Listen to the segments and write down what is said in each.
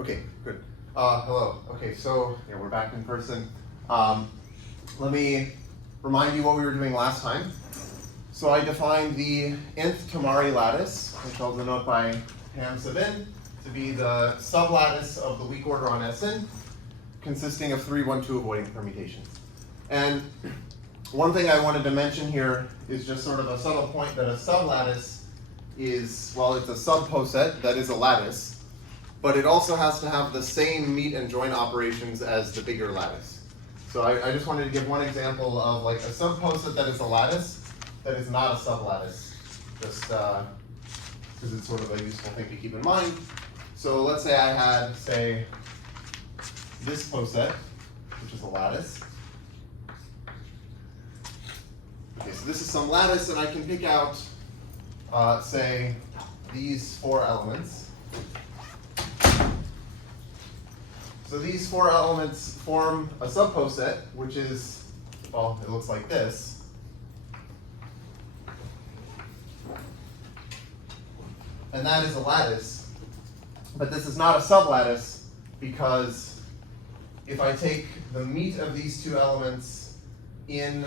Okay, good. Hello. Okay, so yeah, we're back in person. Let me remind you what we were doing last time. So I defined the nth Tamari lattice, which I'll denote by ham sub n, to be the sublattice of the weak order on Sn, consisting of 3, 1, 2 avoiding permutations. And one thing I wanted to mention here is just sort of a subtle point that a sublattice is, well, it's a subposet that is a lattice, but it also has to have the same meet and join operations as the bigger lattice. So I just wanted to give one example of like a subposet that is a lattice that is not a sublattice, just because it's sort of a useful thing to keep in mind. So let's say I had, say, this poset, which is a lattice. Okay, so this is some lattice, and I can pick out, say, these 4 elements. So these 4 elements form a subposet, which is, well, it looks like this. And that is a lattice. But this is not a sublattice because if I take the meet of these 2 elements in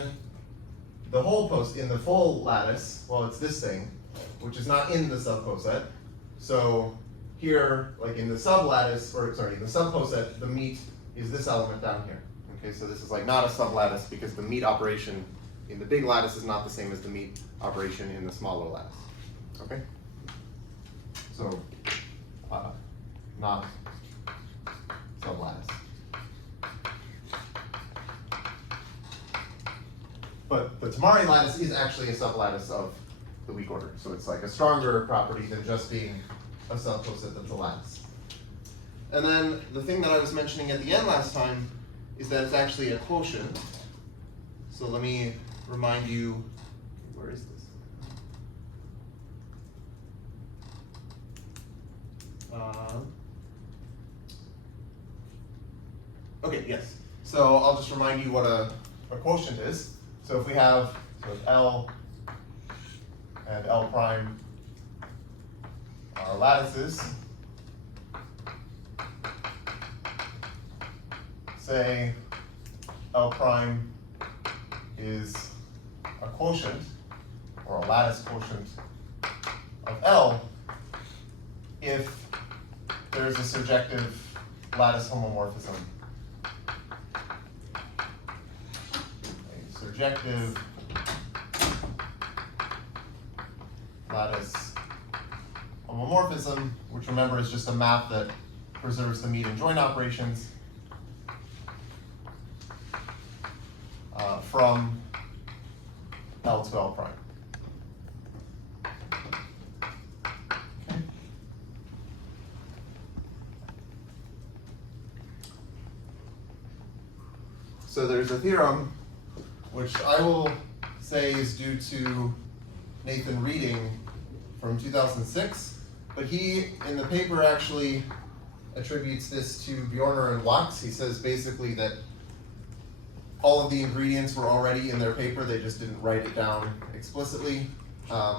the whole in the full lattice, well, it's this thing, which is not in the subposet. So here, like in the sublattice, or sorry, in the subposet, the meet is this element down here. Okay, so this is like not a sublattice because the meet operation in the big lattice is not the same as the meet operation in the smaller lattice. Okay? So, not sublattice. But the Tamari lattice is actually a sublattice of the weak order. So it's like a stronger property than just being a subposet that's a lattice. And then the thing that I was mentioning at the end last time is that it's actually a quotient. So let me remind you, where is this? Okay, yes. So I'll just remind you what a quotient is. So if we have L and L prime are lattices, say L prime is a quotient, or a lattice quotient of L, if there's a surjective lattice homomorphism. A surjective lattice homomorphism, which remember is just a map that preserves the meet and join operations from L to L prime. Okay. So there's a theorem which I will say is due to Nathan Reading from 2006, but he, in the paper, actually attributes this to Bjorner and Wax. He says basically that all of the ingredients were already in their paper, they just didn't write it down explicitly. So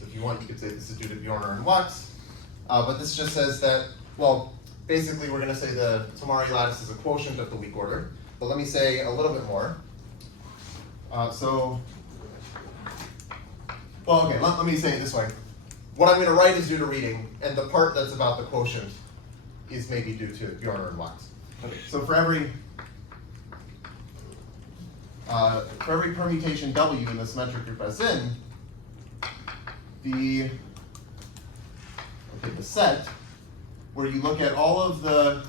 if you want, you could say this is due to Bjorner and Wax. But this just says that, well, basically we're going to say the Tamari lattice is a quotient of the weak order. But let me say a little bit more. Well, okay, let me say it this way. What I'm going to write is due to Reading, and the part that's about the quotient is maybe due to Bjorner and Wax. Okay, so for every permutation W in the symmetric group Sn, the set where you look at all of the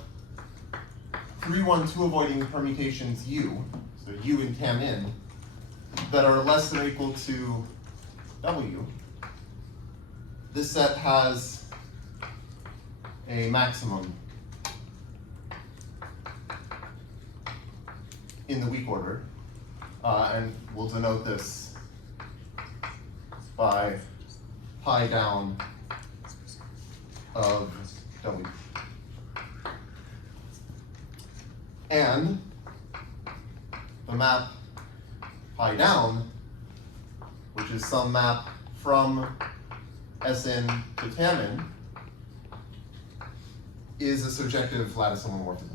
3, 1, 2 avoiding permutations U, so U in tam in, that are less than or equal to W, this set has a maximum in the weak order, and we'll denote this by pi down of W. And the map pi down, which is some map from Sn to tam n, is a surjective lattice homomorphism.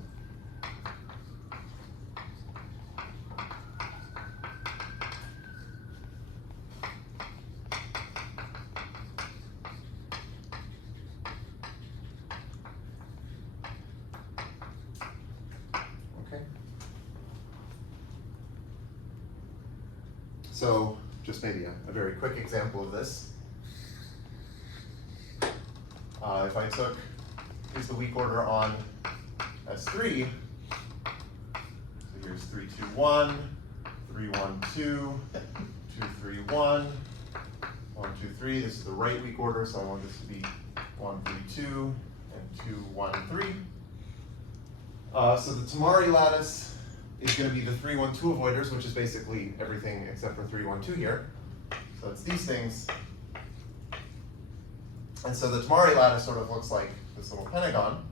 Okay. So just maybe a very quick example of this. If I took, here's the weak order on S3, so here's 3, 2, 1, 3, 1, 2, 2, 3, 1, 1, 2, 3. This is the right weak order, so I want this to be 1, 3, 2, and 2, 1, 3. So the Tamari lattice is going to be the 3, 1, 2 avoiders, which is basically everything except for 3, 1, 2 here. So it's these things. And so the Tamari lattice sort of looks like this little pentagon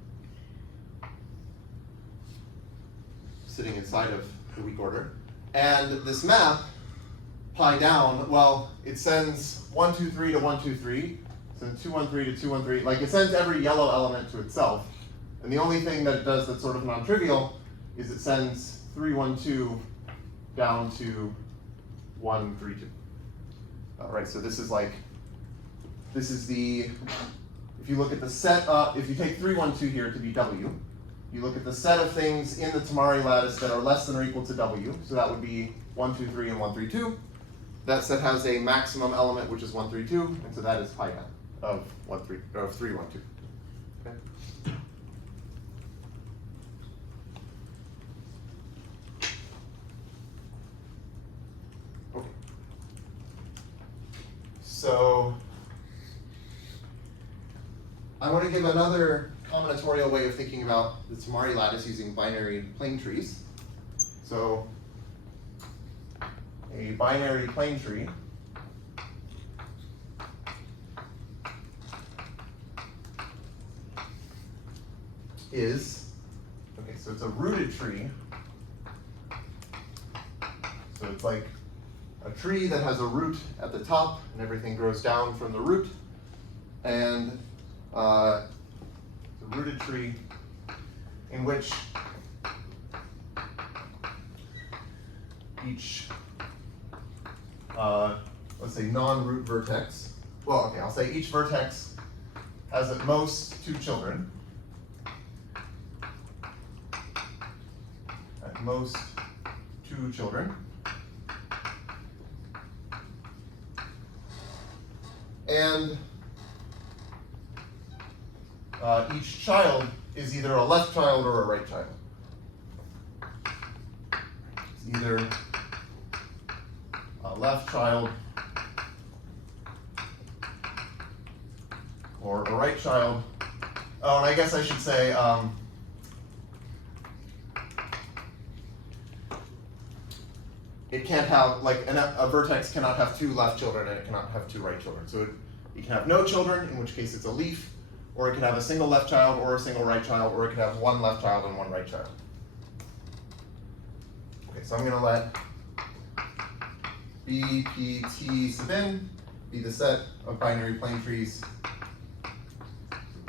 sitting inside of the weak order. And this map, pi down, well, it sends 1, 2, 3 to 1, 2, 3, sends 2, 1, 3 to 2, 1, 3. Like it sends every yellow element to itself. And the only thing that it does that's sort of non-trivial is it sends 3, 1, 2 down to 1, 3, 2. All right, so this is like, this is the, if you look at the set up, if you take 3, 1, 2 here to be W, you look at the set of things in the Tamari lattice that are less than or equal to W, so that would be 1, 2, 3, and 1, 3, 2. That set has a maximum element, which is 1, 3, 2, and so that is pi down of 3, 1, 2. Okay. Okay. So I want to give another combinatorial way of thinking about the Tamari lattice using binary plane trees. So a binary plane tree is, okay, so it's a rooted tree. So it's like a tree that has a root at the top and everything grows down from the root. And the rooted tree in which each, let's say non-root vertex, well, okay, I'll say each vertex has at most 2 children. At most 2 children. And each child is either a left child or a right child. It's either a left child or a right child. Oh, and I guess I should say it can't have, like, a vertex cannot have 2 left children and it cannot have 2 right children. So it can have no children, in which case it's a leaf, or it could have a single left child or a single right child, or it could have 1 left child and 1 right child. Okay, so I'm going to let B, P, T sub n be the set of binary plane trees,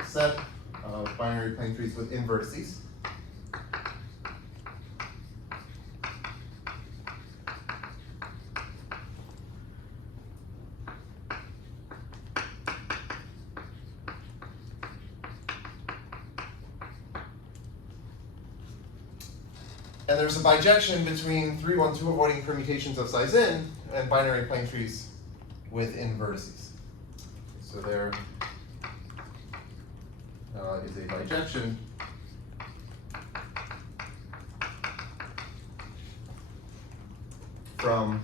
set of binary plane trees with invertices. And there's a bijection between 3, 1, 2 avoiding permutations of size n and binary plane trees with invertices. So there is a bijection from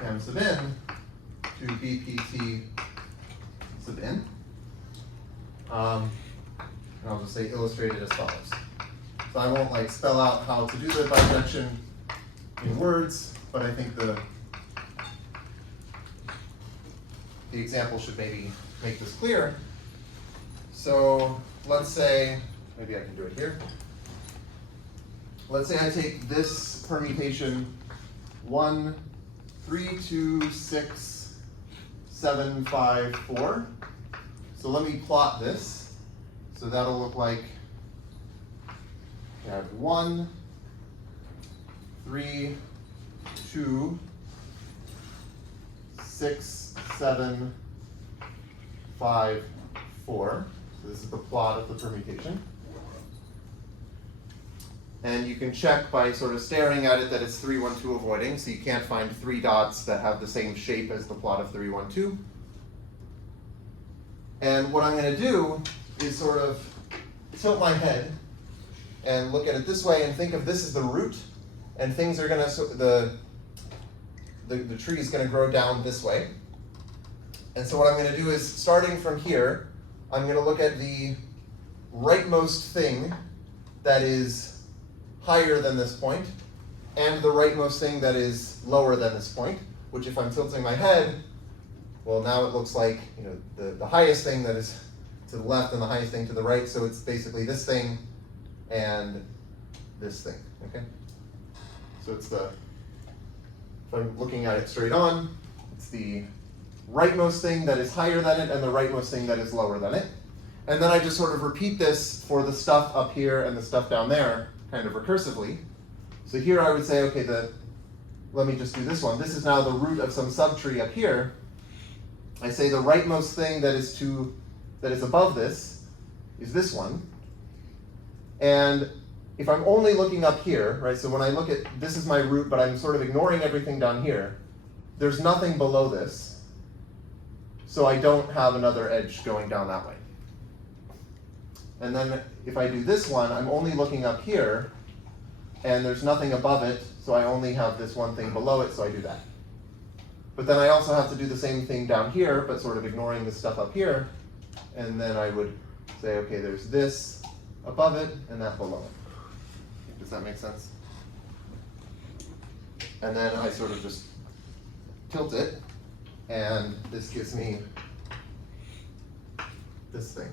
tam sub n to bpt sub n. And I'll just say illustrated as follows. So I won't like spell out how to do the bijection in words, but I think the example should maybe make this clear. So let's say, maybe I can do it here. Let's say I take this permutation 1, 3, 2, 6, 7, 5, 4. So let me plot this. So that'll look like you have 1, 3, 2, 6, 7, 5, 4. So this is the plot of the permutation. And you can check by sort of staring at it that it's 3, 1, 2 avoiding, so you can't find 3 dots that have the same shape as the plot of 3, 1, 2. And what I'm going to do is sort of tilt my head and look at it this way and think of this as the root, and things are going to, the tree is going to grow down this way. And so what I'm going to do is, starting from here, I'm going to look at the rightmost thing that is higher than this point, and the rightmost thing that is lower than this point, which if I'm tilting my head, well, now it looks like, you know, the highest thing that is to the left and the highest thing to the right, so it's basically this thing and this thing, okay? So it's if I'm looking at it straight on, it's the rightmost thing that is higher than it and the rightmost thing that is lower than it. And then I just sort of repeat this for the stuff up here and the stuff down there, kind of recursively. So here I would say, okay, let me just do this one. This is now the root of some subtree up here. I say the rightmost thing that is above this is this one. And if I'm only looking up here, right, so when I look at, this is my root, but I'm sort of ignoring everything down here, there's nothing below this. So I don't have another edge going down that way. And then if I do this one, I'm only looking up here, and there's nothing above it, so I only have this one thing below it, so I do that. But then I also have to do the same thing down here, but sort of ignoring the stuff up here, and then I would say, okay, there's this above it, and that below it. Does that make sense? And then I sort of just tilt it, and this gives me this thing.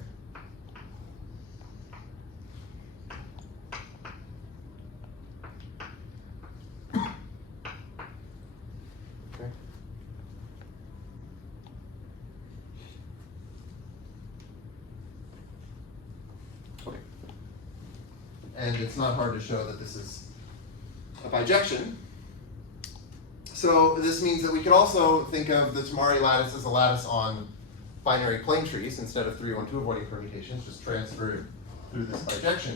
And it's not hard to show that this is a bijection. So this means that we could also think of the Tamari lattice as a lattice on binary plane trees instead of 3, 1, 2 avoiding permutations, just transferred through this bijection.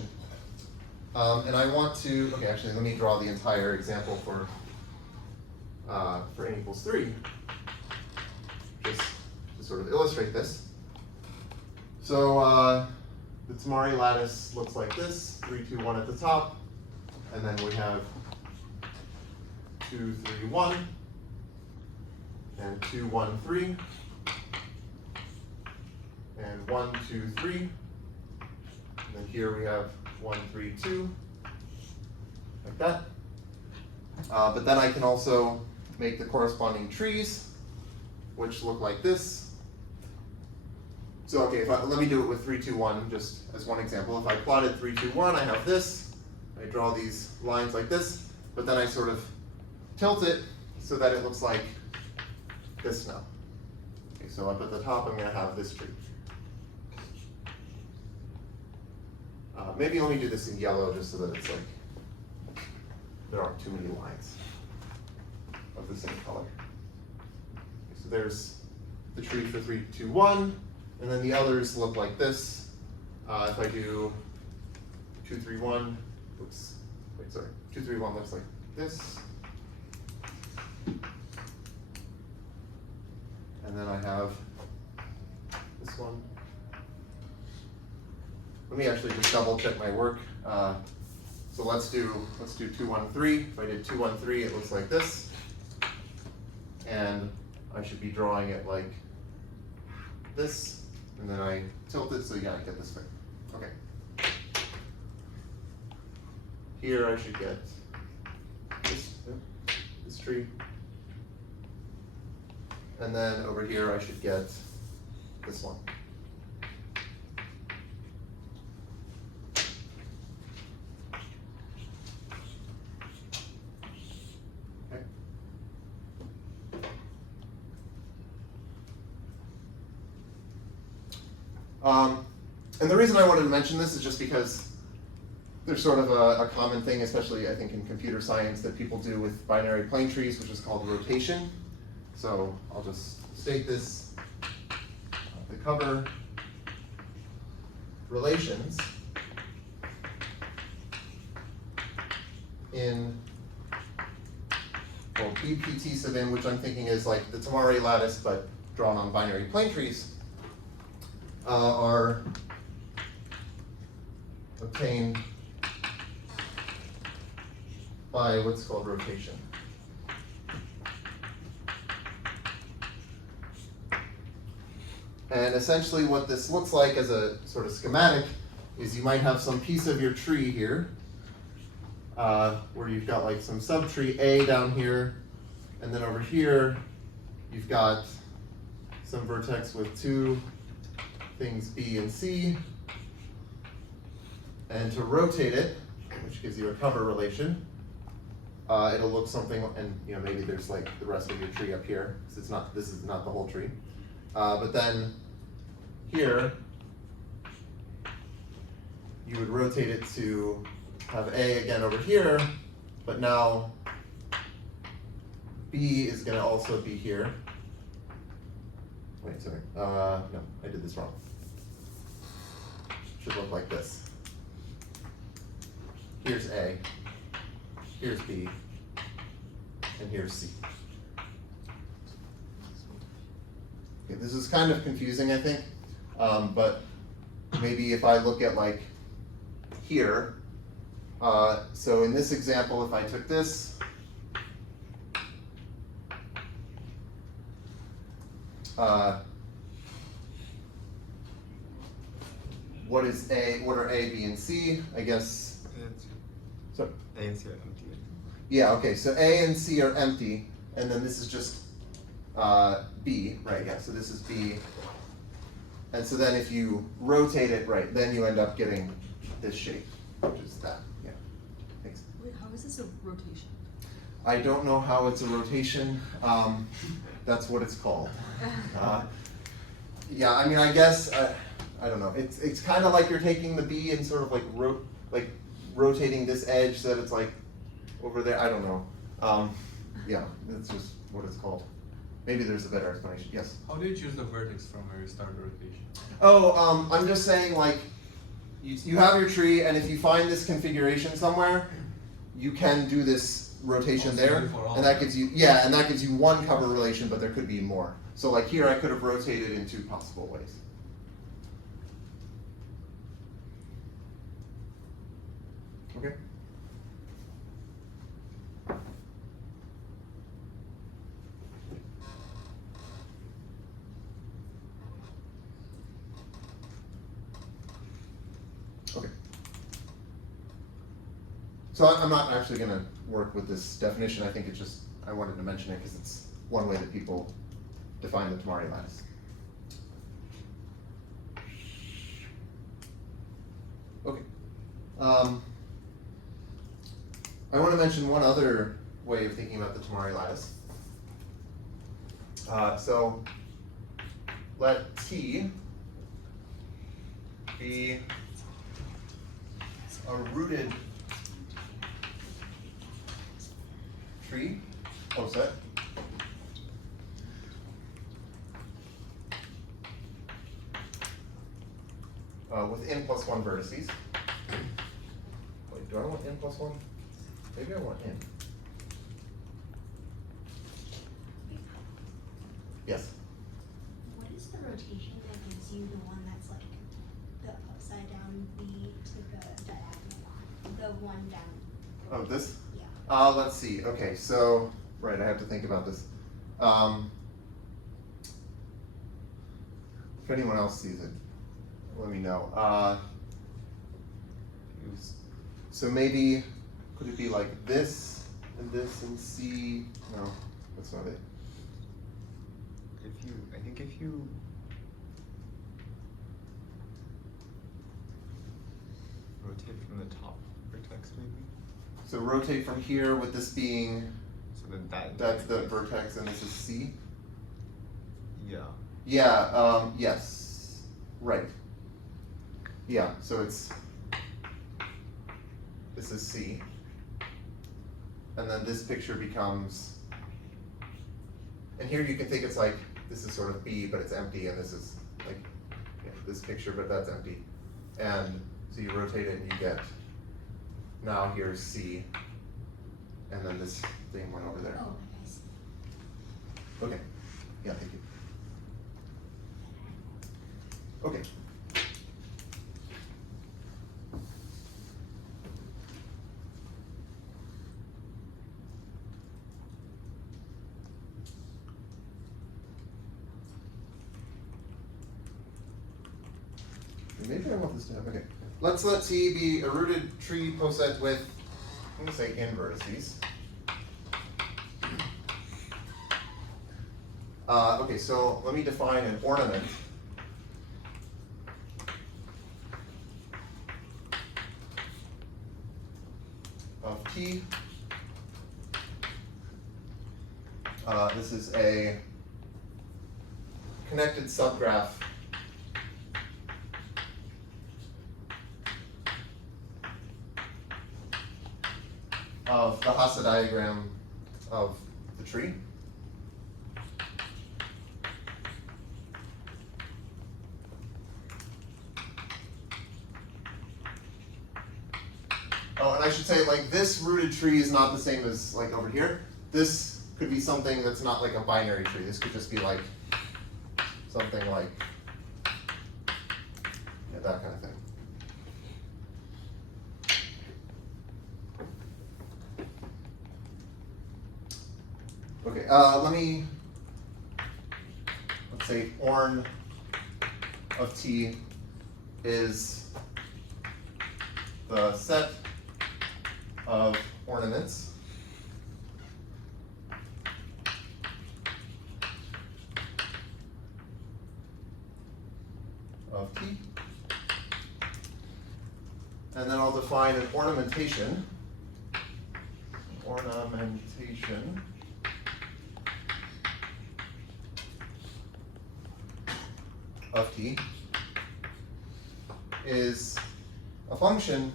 And I want to, okay, actually let me draw the entire example for n equals 3, just to sort of illustrate this. So the Tamari lattice looks like this, 3, 2, 1 at the top, and then we have 2, 3, 1, and 2, 1, 3, and 1, 2, 3, and then here we have 1, 3, 2, like that. But then I can also make the corresponding trees, which look like this. So okay, let me do it with 3, 2, 1, just as one example. If I plotted 3, 2, 1, I have this. I draw these lines like this, but then I sort of tilt it so that it looks like this now. Okay, so up at the top, I'm going to have this tree. Maybe let me do this in yellow just so that it's like there aren't too many lines of the same color. Okay, so there's the tree for 3, 2, 1. And then the others look like this. If I do 2, 3, 1, oops, wait, sorry, 2, 3, 1 looks like this. And then I have this one. Let me actually just double check my work. So let's do 2, 1, 3. If I did 2, 1, 3, it looks like this. And I should be drawing it like this. And then I tilt it so yeah, I get this thing. Okay. Here I should get this tree. And then over here I should get this one. Okay. And the reason I wanted to mention this is just because there's sort of a common thing, especially I think in computer science, that people do with binary plane trees, which is called rotation. So I'll just state this, the cover relations in, well, BPT sub n, which I'm thinking is like the Tamari lattice, but drawn on binary plane trees, are obtained by what's called rotation. And essentially what this looks like as a sort of schematic is you might have some piece of your tree here where you've got like some subtree A down here, and then over here you've got some vertex with two things B and C. And to rotate it, which gives you a cover relation, it'll look something, and maybe there's like the rest of your tree up here, because it's not, this is not the whole tree. But then here, you would rotate it to have A again over here, but now B is going to also be here. Wait, sorry. No, I did this wrong. Should look like this. Here's A, here's B, and here's C. Okay, this is kind of confusing, I think, but maybe if I look at like here, so in this example, if I took this, what is A? What are A, B, and C? I guess. So A and C are empty. Yeah. Okay. So A and C are empty, and then this is just B, right? Yeah. So this is B, and so then if you rotate it, right, then you end up getting this shape, which is that. Yeah. Thanks. Wait, how is this a rotation? I don't know how it's a rotation. That's what it's called. Yeah. I mean, I guess I don't know. It's kind of like you're taking the B and sort of like rotating this edge so that it's like over there. I don't know. Yeah, that's just what it's called. Maybe there's a better explanation. Yes? How do you choose the vertex from where you start the rotation? Oh, I'm just saying, like, you have your tree, and if you find this configuration somewhere, you can do this rotation there, and that gives you, yeah, and that gives you one cover relation, but there could be more. So like here, I could have rotated in two possible ways. Okay. Okay. So I'm not actually going to work with this definition. I think it's just, I wanted to mention it because it's one way that people define the Tamari lattice. Okay. I want to mention one other way of thinking about the Tamari lattice. So let T be a rooted tree, poset, with n plus 1 vertices. Wait, do I want n plus 1? Maybe I want n. Yes? What is the rotation that gives you the one that's like the upside down V to the diagonal, the one down? Oh, this? Yeah. Let's see. Okay, so, right, I have to think about this. If anyone else sees it, let me know. So maybe, could it be like this and C? No, that's not it. I think if you rotate from the top vertex, maybe. So rotate from here with this being, So then that's the vertex and this is C? Yeah. Yeah, yes, right. Yeah, so this is C. And then this picture becomes, and here you can think it's like, this is sort of B, but it's empty, and this is like, yeah, this picture, but that's empty. And so you rotate it and you get, now here's C, and then this thing went over there. Oh, I see. Okay, yeah, thank you. Okay. Maybe I want this to have, okay. Let's let C be a rooted tree poset with, I'm gonna say n vertices. Okay, so let me define an ornament. Of T. This is a connected subgraph of the Hasa diagram of the tree. Oh, and I should say, like, this rooted tree is not the same as, like, over here. This could be something that's not like a binary tree. This could just be like something like, yeah, that kind of thing. Okay, let's say orn of T is the set of ornaments of T. And then I'll define an ornamentation. Ornamentation of T is a function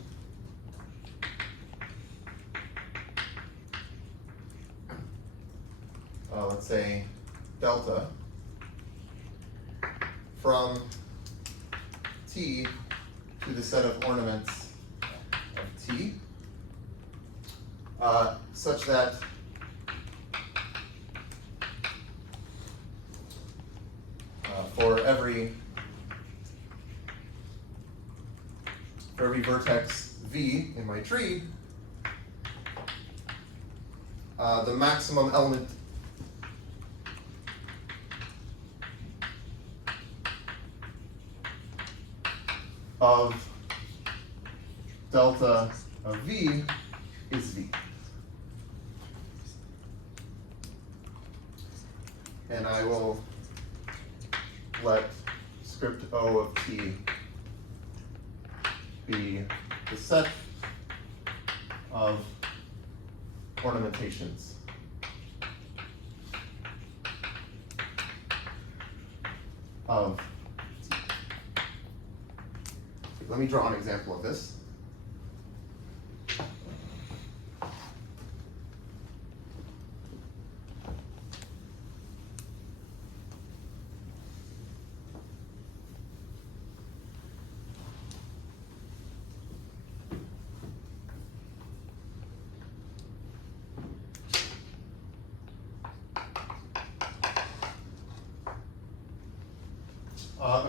let's say delta from T to the set of ornaments of T, such that for every vertex V in my tree, the maximum element of delta of V is V. And I will let script O of T be the set of ornamentations of T. Let me draw an example of this.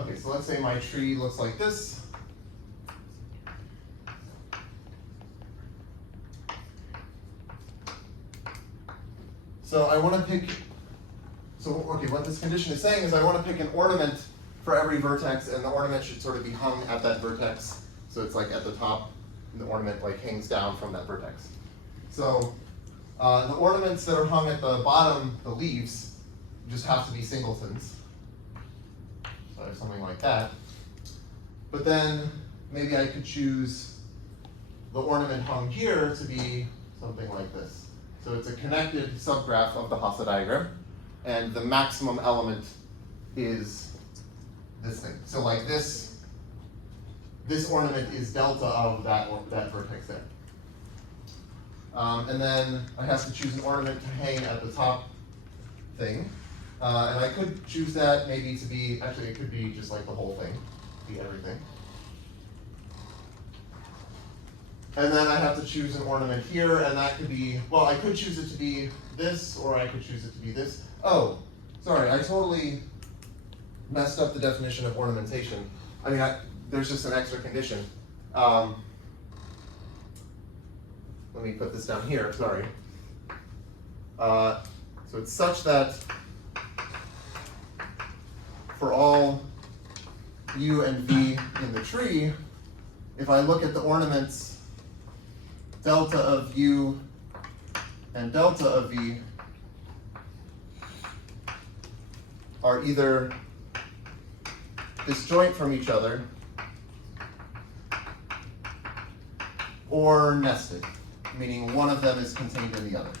Okay, so let's say my tree looks like this. So I want to pick, okay, what this condition is saying is I want to pick an ornament for every vertex, and the ornament should sort of be hung at that vertex. So it's like at the top, and the ornament like hangs down from that vertex. So the ornaments that are hung at the bottom, the leaves, just have to be singletons. So I have something like that. But then maybe I could choose the ornament hung here to be something like this. So it's a connected subgraph of the Hasa diagram, and the maximum element is this thing. So like this this ornament is delta of that vertex there. And then I have to choose an ornament to hang at the top thing. And I could choose that maybe to be, actually it could be just like the whole thing, be everything. And then I have to choose an ornament here, and that could be, well, I could choose it to be this, or I could choose it to be this. Oh, sorry, I totally messed up the definition of ornamentation. I mean, there's just an extra condition. Let me put this down here, sorry. So it's such that for all u and v in the tree, if I look at the ornaments delta of u and delta of v are either disjoint from each other or nested, meaning one of them is contained in the other.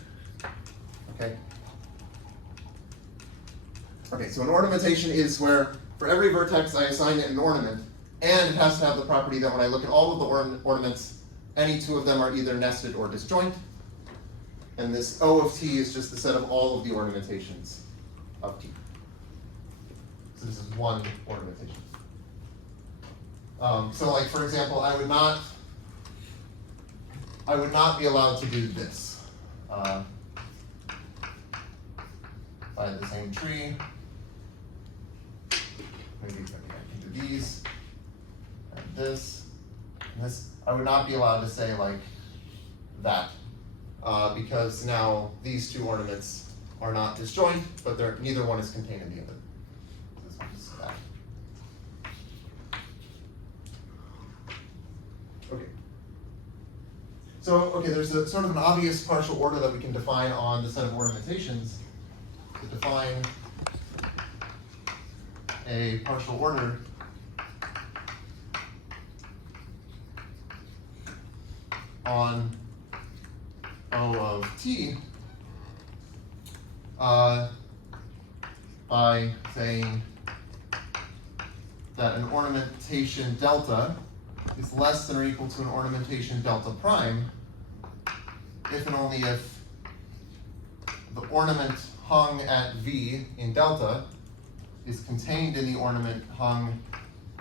Okay? Okay, so an ornamentation is where for every vertex I assign it an ornament, and it has to have the property that when I look at all of the ornaments, any two of them are either nested or disjoint. And this O of t is just the set of all of the ornamentations of t. So this is one ornamentation. So like for example, I would not be allowed to do this. If I had the same tree, maybe I can do these, and this, and this. I would not be allowed to say like that, because now these two ornaments are not disjoint, but neither one is contained in the other. This one is that. Okay. So, okay, there's a sort of an obvious partial order that we can define on the set of ornamentations to define a partial order on O of t by saying that an ornamentation delta is less than or equal to an ornamentation delta prime if and only if the ornament hung at V in delta is contained in the ornament hung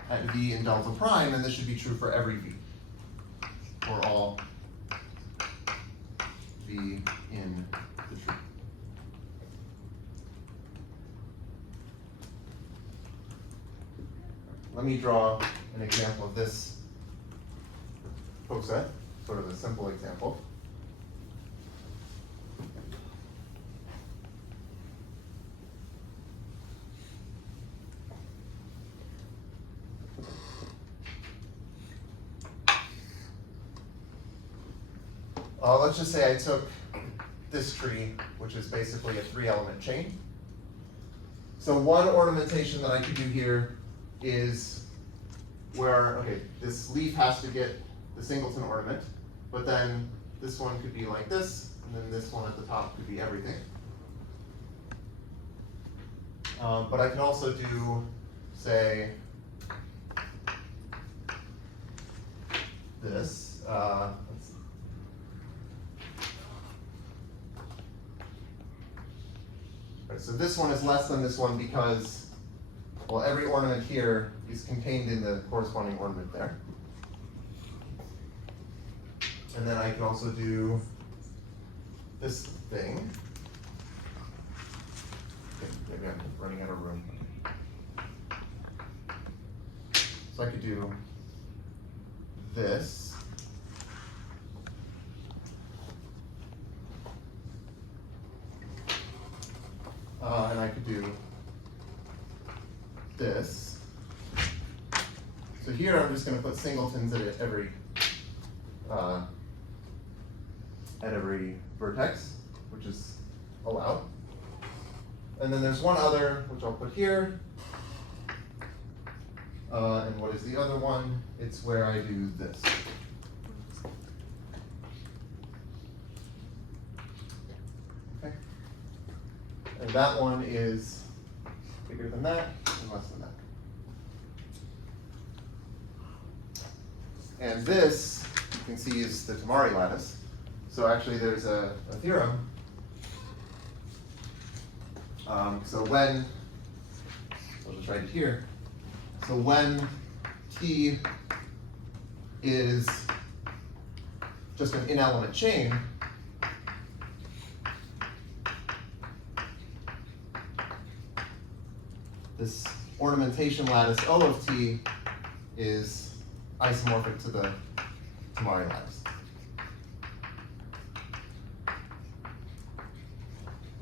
at V in delta prime, and this should be true for every V, for all V in the tree. Let me draw an example of this poset, sort of a simple example. Let's just say I took this tree, which is basically a 3-element chain. So one ornamentation that I could do here is where, okay, this leaf has to get the singleton ornament, but then this one could be like this, and then this one at the top could be everything. But I can also do, say, this. Let's see. Right, so this one is less than this one because, well, every ornament here is contained in the corresponding ornament there. And then I can also do this thing. Okay, maybe I'm running out of room. So I could do this. And I could do this. So here I'm just going to put singletons at every vertex, which is allowed. And then there's one other, which I'll put here. And what is the other one? It's where I do this. Okay. And that one is bigger than that and less than that. And this, you can see, is the Tamari lattice. So actually there's a theorem. So when, I'll just write it here. So when T is just an in-element chain, this ornamentation lattice O of T is isomorphic to the Tamari lattice.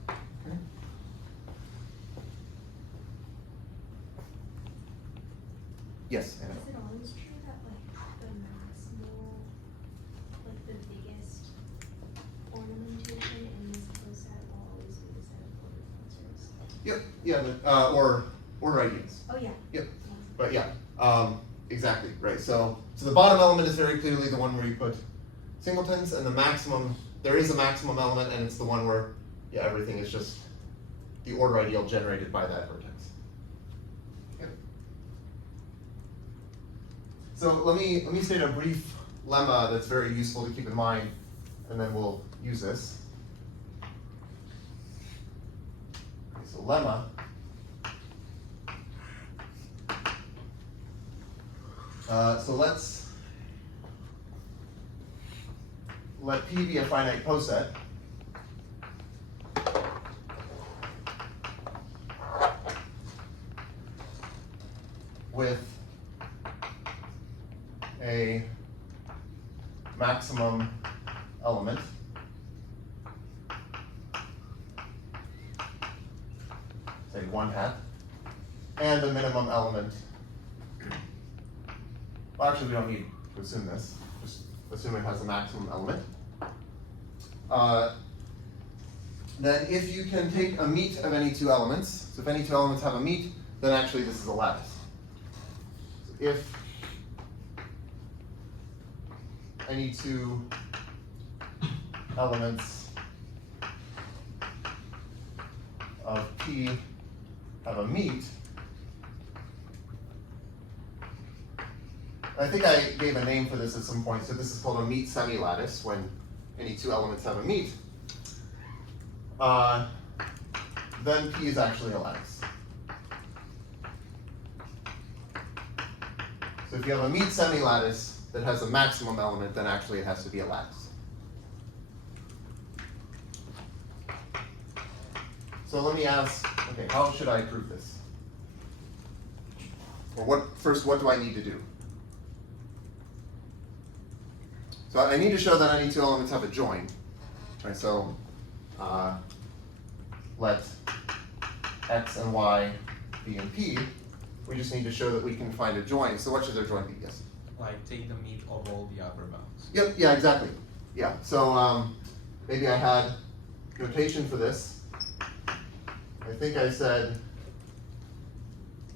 Okay. Yes, Anna. Is it always true that like the maximal, like the biggest ornamentation in this poset will always be the set of order filters? Yep, yeah, or order ideas. Oh yeah. Yep. But yeah, exactly, right. So the bottom element is very clearly the one where you put singletons, and the maximum, there is a maximum element, and it's the one where, yeah, everything is just the order ideal generated by that vertex. Yep. So let me state a brief lemma that's very useful to keep in mind, and then we'll use this. Okay, so lemma. So let P be a finite poset. With a maximum element say 1/2, and a minimum element. Well, actually, we don't need to assume this. Just assume it has a maximum element. Then if you can take a meet of any two elements, so if any two elements have a meet, then actually this is a lattice. So if any two elements of P have a meet, I think I gave a name for this at some point, so this is called a meet semi-lattice when any two elements have a meet. Then P is actually a lattice. So if you have a meet semi-lattice that has a maximum element, then actually it has to be a lattice. So let me ask, okay, how should I prove this? Or what do I need to do? So I need to show that any two elements have a join. Right, so let x and y be in P. We just need to show that we can find a join. So what should their join be? Yes? Like take the meat of all the upper bounds. Yep, yeah, exactly. Yeah, so maybe I had notation for this. I think I said,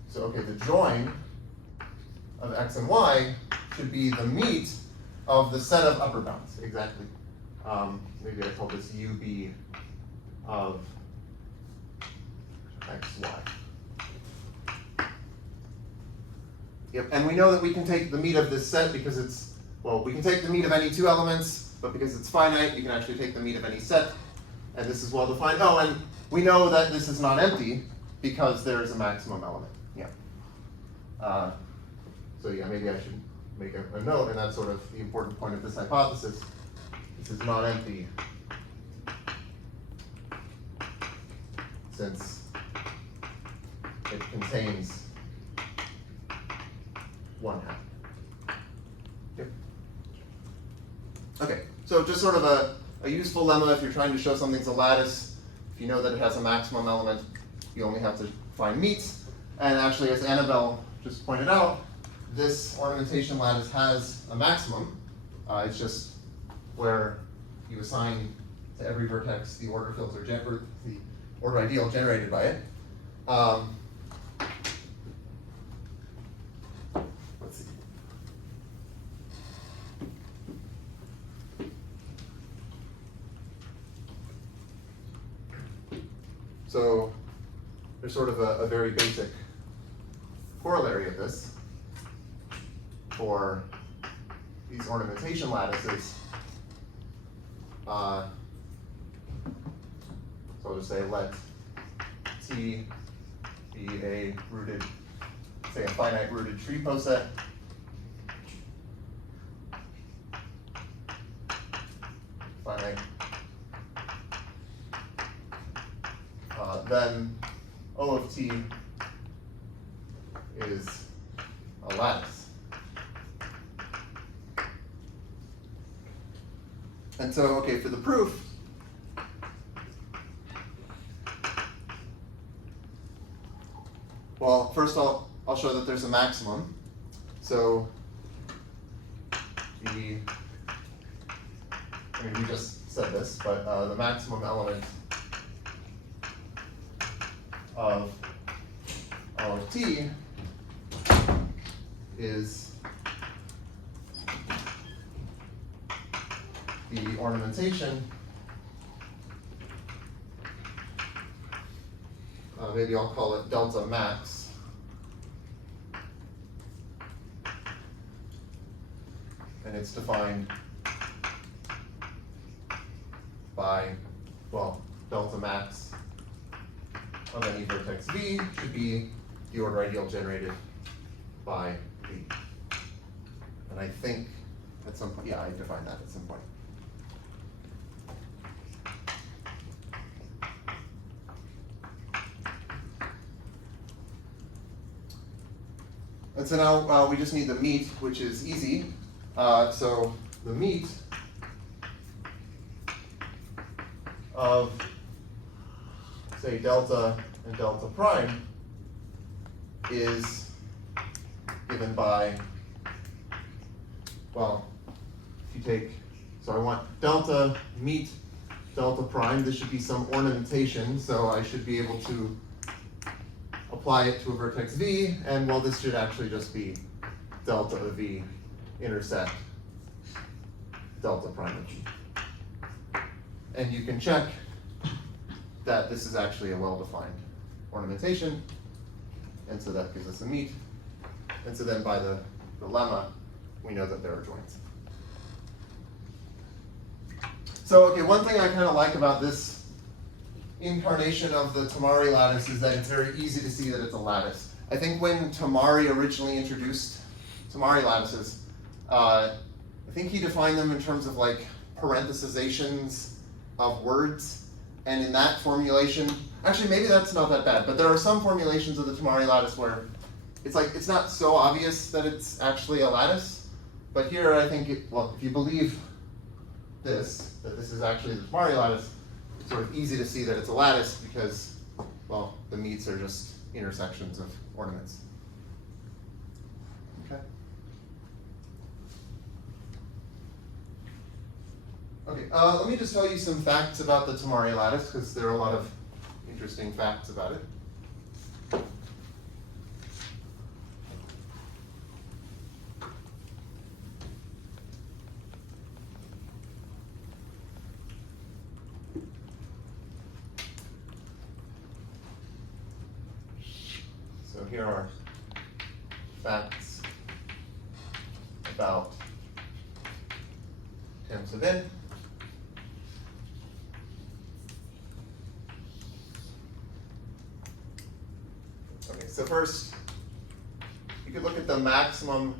so okay, the join of x and y should be the meet of the set of upper bounds, exactly. Maybe I call this UB of x, y. Yep, and we know that we can take the meet of this set because it's, well, we can take the meet of any two elements, but because it's finite, you can actually take the meet of any set, and this is well defined. Oh, and we know that this is not empty because there is a maximum element. Yeah. So yeah, maybe I should make a note, and that's sort of the important point of this hypothesis. This is not empty since it contains 1/2. Yep. Okay, so just sort of a useful lemma if you're trying to show something's a lattice. If you know that it has a maximum element, you only have to find meets. And actually, as Annabelle just pointed out, this ornamentation lattice has a maximum. It's just where you assign to every vertex the order filter, the order ideal generated by it. Let's see. So there's sort of a very basic corollary of this for these ornamentation lattices, so I'll just say let T be a rooted, say a finite rooted tree poset. Finite. Then O of T is a lattice. And so, okay, for the proof, well, first I'll show that there's a maximum. So I mean, we just said this, but the maximum element of O of T is the ornamentation, maybe I'll call it delta max, and it's defined by, well, delta max of any vertex V should be the order ideal generated by V. And I think at some point, yeah, I defined that at some point. And so now we just need the meet, which is easy. So the meet of, say, delta and delta prime is given by, well, if you take, so I want delta meet delta prime, this should be some ornamentation, so I should be able to apply it to a vertex V, and well, this should actually just be delta of V intersect delta prime of V. And you can check that this is actually a well-defined ornamentation, and so that gives us a meet. And so then by the lemma, we know that there are joints. So, okay, one thing I kind of like about this incarnation of the Tamari lattice is that it's very easy to see that it's a lattice. I think when Tamari originally introduced Tamari lattices, I think he defined them in terms of like parenthesizations of words. And in that formulation, actually maybe that's not that bad, but there are some formulations of the Tamari lattice where it's like, it's not so obvious that it's actually a lattice. But here I think, well, if you believe this, that this is actually the Tamari lattice, it's sort of easy to see that it's a lattice because, well, the meets are just intersections of ornaments. Okay. Okay, let me just tell you some facts about the Tamari lattice because there are a lot of interesting facts about it. So here are facts about Tamari. Okay, so first, you could look at the maximum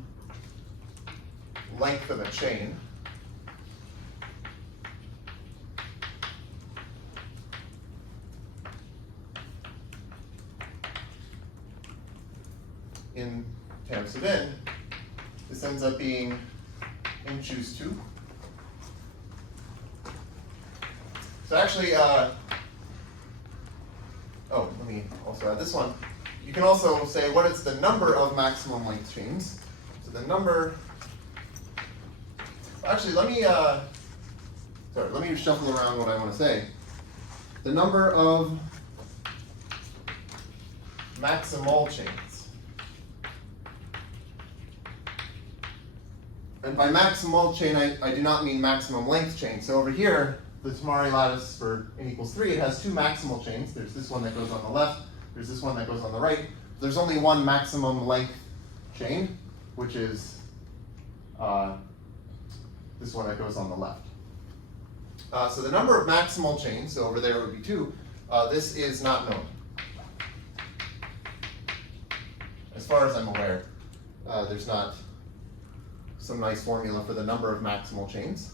length of a chain. In Tamari, this ends up being in choose 2. So actually, oh, let me also add this one. You can also say what is the number of maximum length chains. So the number, actually let me shuffle around what I want to say. The number of maximal chains. And by maximal chain, I do not mean maximum length chain. So over here, the Tamari lattice for n equals 3, it has 2 maximal chains. There's this one that goes on the left, there's this one that goes on the right. There's only one maximum length chain, which is this one that goes on the left. So the number of maximal chains, so over there it would be 2, this is not known. As far as I'm aware, there's not some nice formula for the number of maximal chains.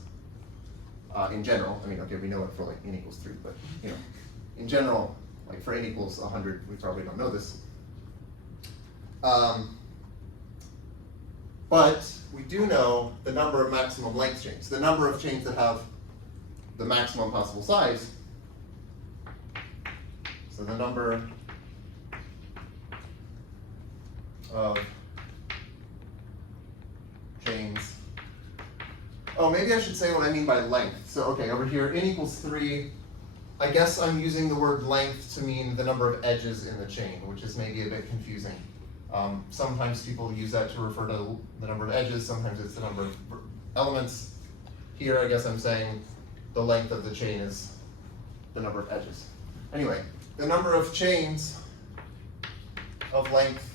In general, I mean, okay, we know it for like n equals 3, but you know, in general, like for n equals 100, we probably don't know this. But we do know the number of maximum length chains, the number of chains that have the maximum possible size. So the number of chains. Oh, maybe I should say what I mean by length. So, okay, over here, n equals 3. I guess I'm using the word length to mean the number of edges in the chain, which is maybe a bit confusing. Sometimes people use that to refer to the number of edges, sometimes it's the number of elements. Here, I guess I'm saying the length of the chain is the number of edges. Anyway, the number of chains of length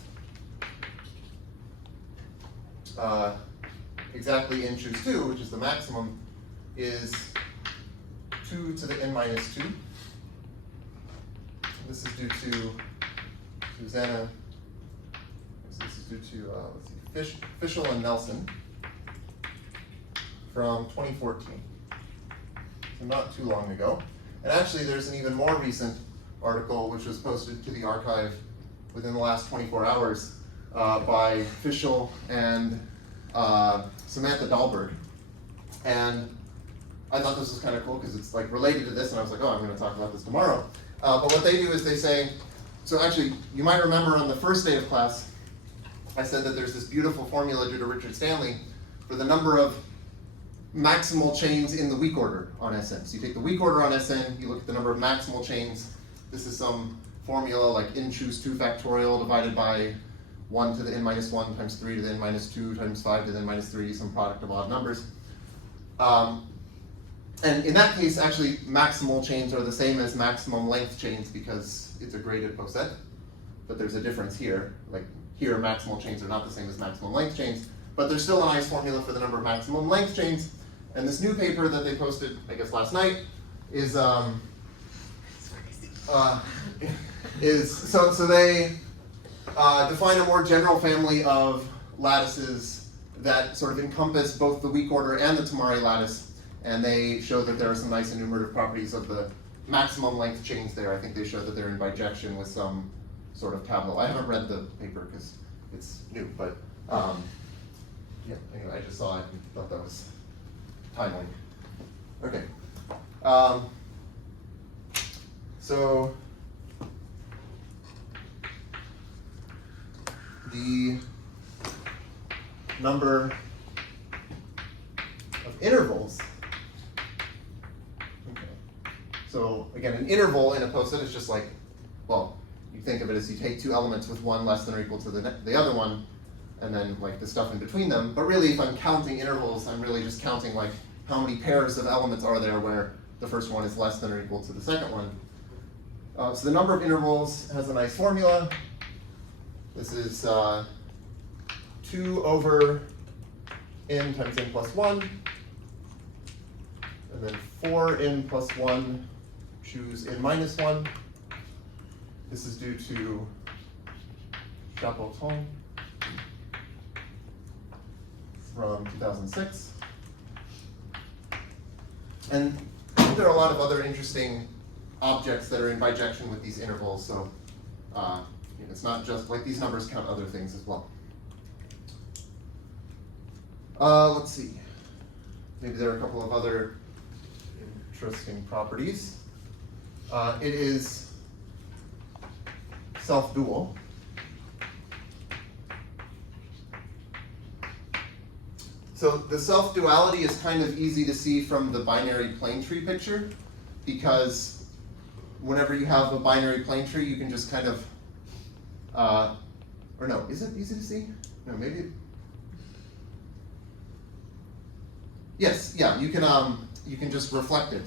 exactly n choose 2, which is the maximum, is 2 to the n minus 2. This is due to Susanna. This is due to let's see, Fischl and Nelson from 2014. So not too long ago. And actually, there's an even more recent article which was posted to the archive within the last 24 hours by Fischl and Samantha Dahlberg. And I thought this was kind of cool because it's like related to this, and I was like, oh, I'm going to talk about this tomorrow. But what they do is they say, so actually, you might remember on the first day of class, I said that there's this beautiful formula due to Richard Stanley for the number of maximal chains in the weak order on Sn. So you take the weak order on Sn, you look at the number of maximal chains. This is some formula like n choose 2 factorial divided by 1 to the n minus 1 times 3 to the n minus 2 times 5 to the n minus 3, some product of odd numbers. And in that case, actually, maximal chains are the same as maximum length chains because it's a graded poset. But there's a difference here. Like here, maximal chains are not the same as maximum length chains, but there's still a nice formula for the number of maximum length chains. And this new paper that they posted, I guess last night, is so they define a more general family of lattices that sort of encompass both the weak order and the Tamari lattice. And they show that there are some nice enumerative properties of the maximum length chains there. I think they show that they're in bijection with some sort of tableau. I haven't read the paper because it's new, but yeah, anyway, I just saw it and thought that was timely. Okay. So the number of intervals. Okay. So again, an interval in a poset is just like, well, you think of it as you take two elements with one less than or equal to the other one, and then like the stuff in between them. But really, if I'm counting intervals, I'm really just counting like how many pairs of elements are there where the first one is less than or equal to the second one. So the number of intervals has a nice formula. This is 2 over n times n plus 1, and then 4n plus 1 choose n minus 1. This is due to Chapoton from 2006. And there are a lot of other interesting objects that are in bijection with these intervals, so it's not just like these numbers count other things as well. Let's see. Maybe there are a couple of other interesting properties. It is self-dual. So the self-duality is kind of easy to see from the binary plane tree picture, because whenever you have a binary plane tree, you can just kind of, or no, is it easy to see? No, maybe. Yes, yeah, you can just reflect it,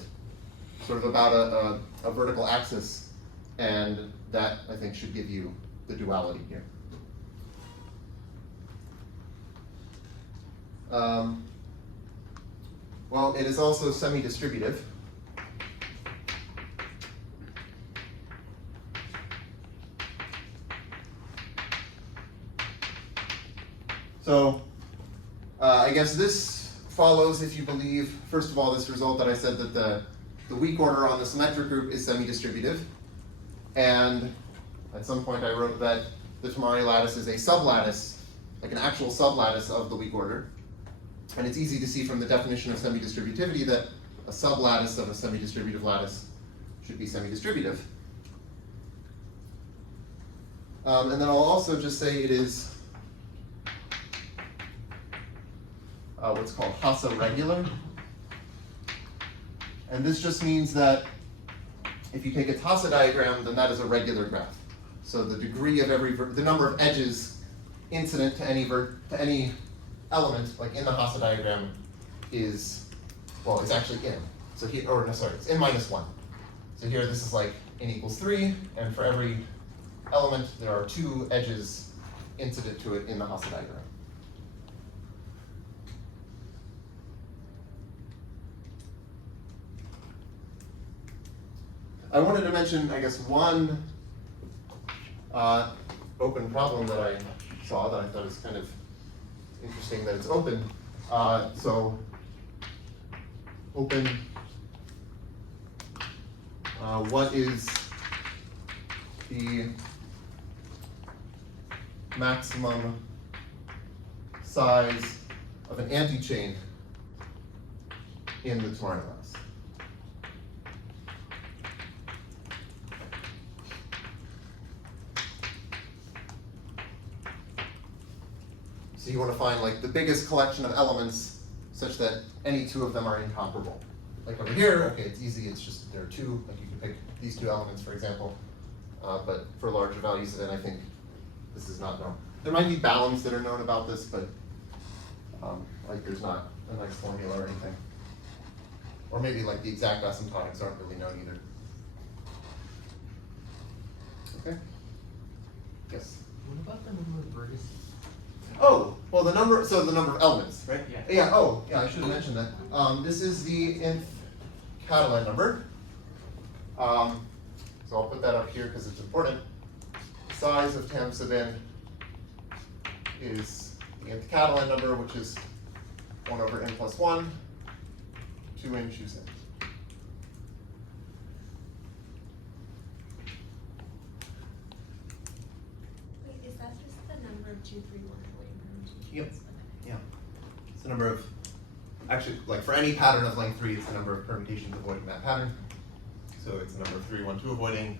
sort of about a vertical axis, and that I think should give you the duality here. Well, it is also semi-distributive. So, I guess this follows if you believe, first of all, this result that I said that the weak order on the symmetric group is semi-distributive. And at some point I wrote that the Tamari lattice is a sublattice, like an actual sublattice of the weak order. And it's easy to see from the definition of semi-distributivity that a sublattice of a semi-distributive lattice should be semi-distributive. And then I'll also just say it is what's called Hassa regular. And this just means that if you take a Hassa diagram, then that is a regular graph. So the degree of the number of edges incident to any element, like in the Hassa diagram, is, well, it's actually in. So here, or no, sorry, it's n minus 1. So here this is like n equals 3, and for every element there are 2 edges incident to it in the Hassa diagram. I wanted to mention, I guess, one open problem that I saw that I thought was kind of interesting that it's open. So open, what is the maximum size of an anti-chain in the Tamari lattice? So you want to find like the biggest collection of elements such that any 2 of them are incomparable. Like over here, okay, it's easy, it's just there are 2, like you can pick these 2 elements, for example. But for larger values, then I think this is not known. There might be bounds that are known about this, but like there's not a nice formula or anything. Or maybe like the exact asymptotics aren't really known either. Okay? Yes? What about the number of vertices? Oh, well the number of elements, right? Yeah. Yeah, oh, yeah, I should have mentioned that. This is the nth Catalan number. So I'll put that up here because it's important. The size of tam sub n is the nth Catalan number, which is 1 over n plus 1, 2n choose n. Wait, is that just the number of 2, 3, 1 avoiding permutations? Yep. Okay. Yeah. It's the number of, actually, like for any pattern of length 3, it's the number of permutations avoiding that pattern. So it's the number of 3, 1, 2 avoiding,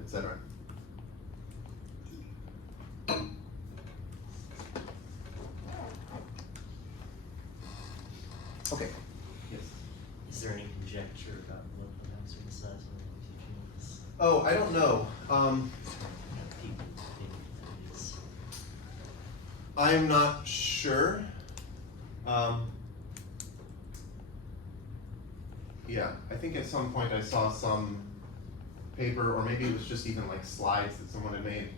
etc. Okay. Yes. Is there any conjecture about what the maximum size of the teaching is? Oh, I don't know. People think that is. I'm not sure. Yeah, I think at some point I saw some paper, or maybe it was just even like slides that someone had made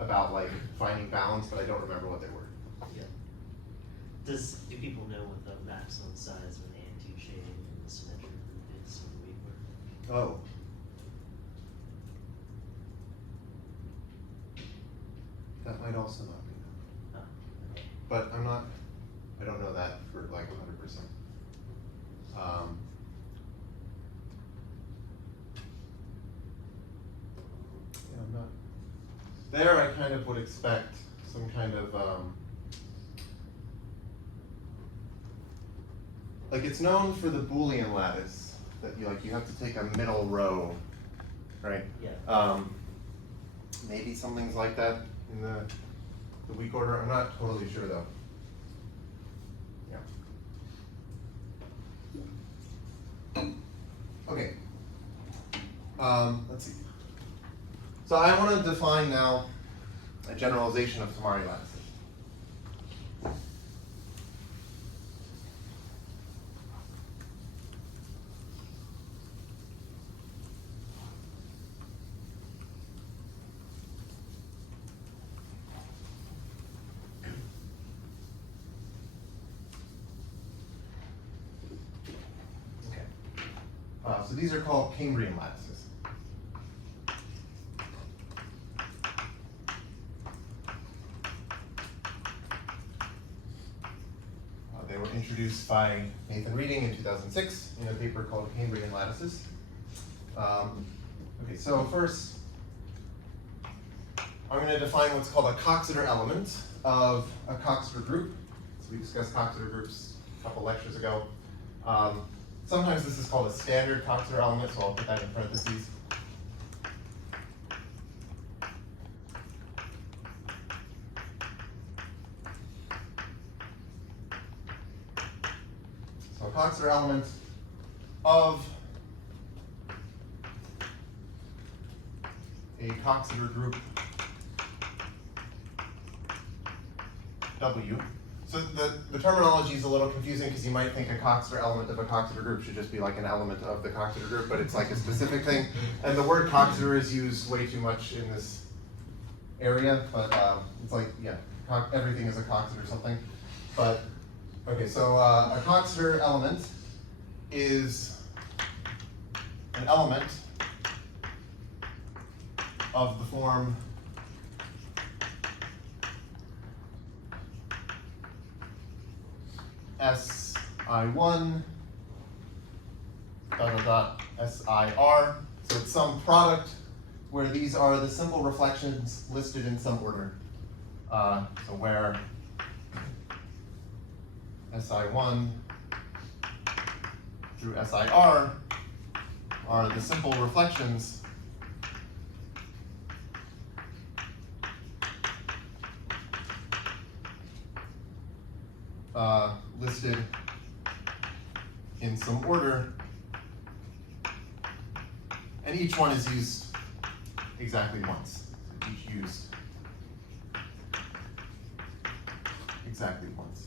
about like finding bounds, but I don't remember what they were. Yeah. Do people know what the maximum size of an anti-chain in the symmetric group is in the weak order? Oh. That might also not be known. Oh, okay. But I don't know that for like 100%. Yeah, I'm not. There I kind of would expect some kind of, like it's known for the Boolean lattice, that you have to take a middle row, right? Yeah. Maybe something's like that in the weak order. I'm not totally sure though. Yeah. Okay. Let's see. So I want to define now a generalization of Tamari lattices. So these are called Cambrian lattices. They were introduced by Nathan Reading in 2006 in a paper called Cambrian lattices. Okay, so first, I'm going to define what's called a Coxeter element of a Coxeter group. So we discussed Coxeter groups a couple lectures ago. Sometimes this is called a standard Coxeter element, so I'll put that in parentheses. So a Coxeter element of a Coxeter group W. So the terminology is a little confusing because you might think a Coxeter element of a Coxeter group should just be like an element of the Coxeter group, but it's like a specific thing. And the word Coxeter is used way too much in this area, but it's like, yeah, everything is a Coxeter or something. But, okay, so a Coxeter element is an element of the form SI1 SIR. So it's some product where these are the simple reflections listed in some order. So where SI1 through SIR are the simple reflections listed in some order, and each one is used exactly once. So each used exactly once.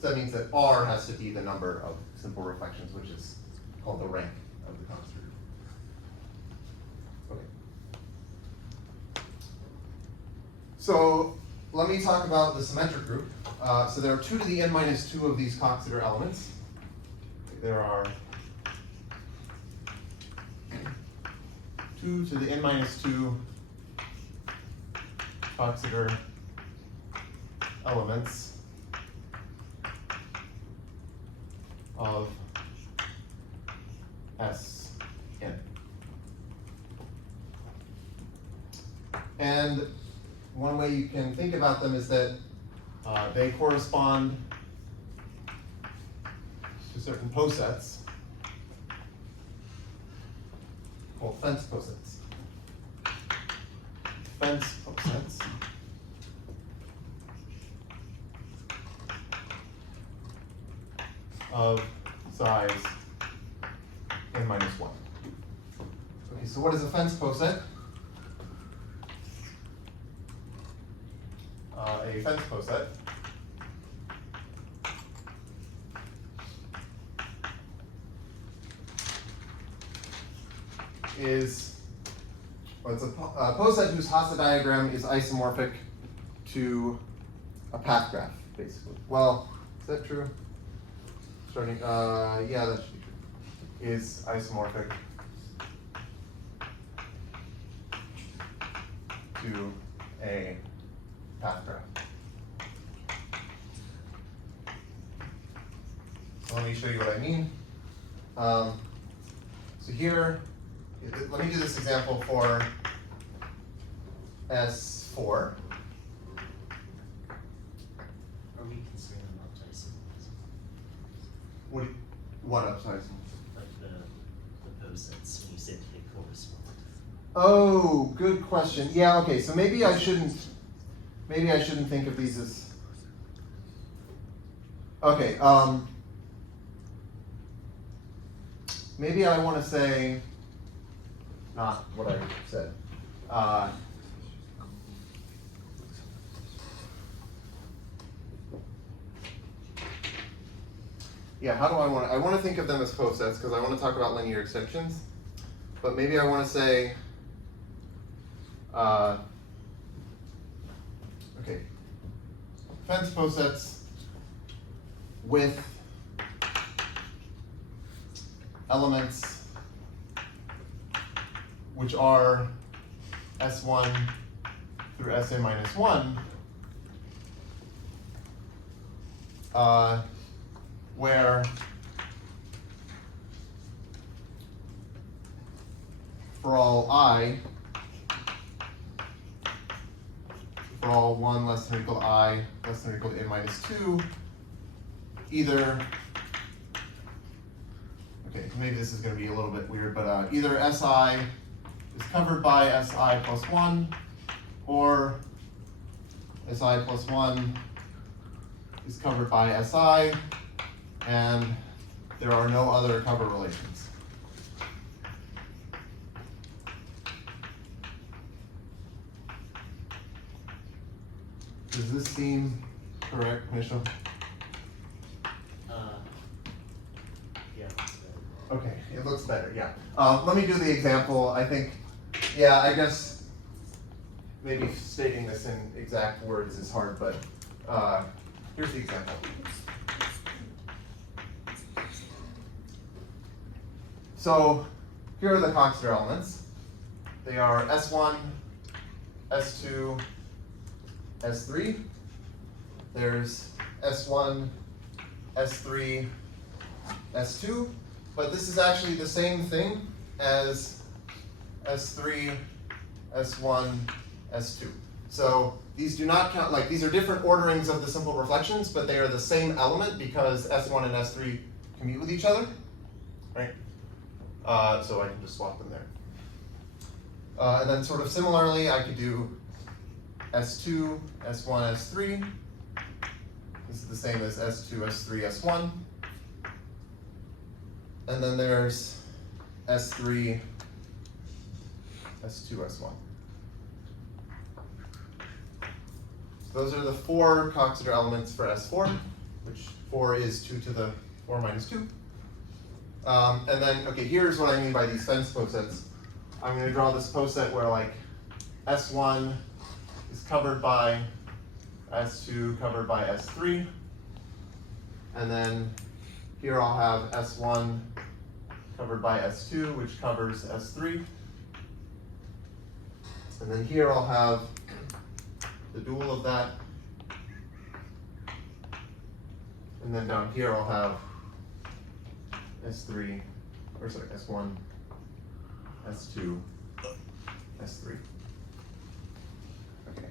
So that means that R has to be the number of simple reflections, which is called the rank of the Coxeter group. Okay. So let me talk about the symmetric group. So there are 2 to the n minus 2 of these Coxeter elements. There are 2 to the n minus 2 Coxeter elements of Sn. And one way you can think about them is that they correspond to certain posets called fence posets. Fence posets of size n minus 1. Okay, so what is a fence poset? A fence poset is, well, it's a poset whose Hasse diagram is isomorphic to a path graph, basically. Well, is that true? Starting, yeah, that should be true. Is isomorphic to a path graph. So let me show you what I mean. So here, let me do this example for S4. Are we considering upsizing? What upsizing? Like the posets, when you said they correspond. Oh, good question. Yeah, okay, so maybe I shouldn't think of these as, okay, maybe I want to say, not what I said. Yeah, how do I want to think of them as posets because I want to talk about linear extensions, but maybe I want to say, okay, fence posets with elements which are S1 through Sa minus 1, where for all I, for all 1 less than or equal to I less than or equal to n minus 2, either, okay, maybe this is going to be a little bit weird, but either Si is covered by Si plus 1, or Si plus 1 is covered by Si, and there are no other cover relations. Does this seem correct, Mitchell? Yeah. Okay, it looks better, yeah. Let me do the example. I think, yeah, I guess maybe stating this in exact words is hard, but here's the example. So here are the Coxeter elements. They are S1, S2, S3. There's S1, S3, S2, but this is actually the same thing as S3, S1, S2. So these do not count, like these are different orderings of the simple reflections, but they are the same element because S1 and S3 commute with each other, right? So I can just swap them there. And then sort of similarly, I could do S2, S1, S3. This is the same as S2, S3, S1. And then there's S3, S2, S1. So those are the 4 Coxeter elements for S4, which 4 is 2 to the 4 minus 2. And then, okay, here's what I mean by these fence posets. I'm going to draw this poset where like S1 is covered by S2, covered by S3. And then here I'll have S1 covered by S2, which covers S3. And then here I'll have the dual of that. And then down here I'll have S3, or sorry, S1, S2, S3. Okay.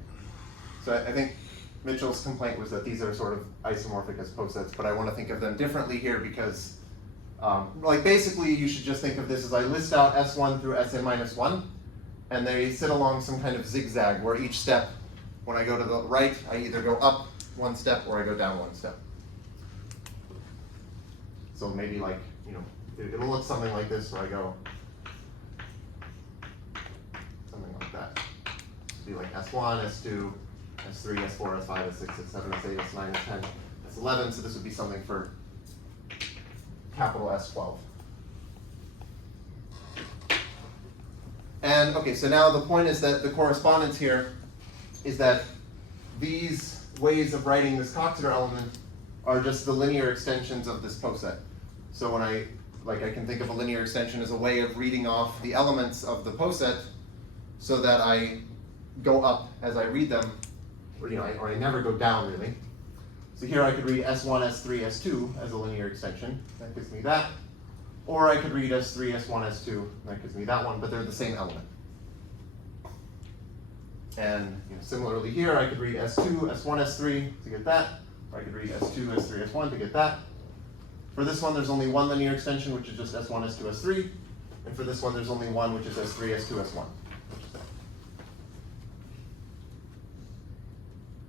So I think Mitchell's complaint was that these are sort of isomorphic as posets, but I want to think of them differently here because, like basically you should just think of this as I list out S1 through Sn minus 1, and they sit along some kind of zigzag where each step, when I go to the right, I either go up 1 step or I go down 1 step. So maybe like, you know, it'll look something like this where I go something like that. It'll be like S1, S2, S3, S4, S5, S6, S7, S8, S9, S10, S11, so this would be something for capital S12. And okay, so now the point is that the correspondence here is that these ways of writing this Coxeter element are just the linear extensions of this poset. So when I can think of a linear extension as a way of reading off the elements of the poset so that I go up as I read them, or, you know, or I never go down really. So here I could read S1, S3, S2 as a linear extension. That gives me that. Or I could read S3, S1, S2. That gives me that one, but they're the same element. And you know, similarly here, I could read S2, S1, S3 to get that. Or I could read S2, S3, S1 to get that. For this one, there's only one linear extension, which is just S1, S2, S3. And for this one, there's only one, which is S3, S2, S1.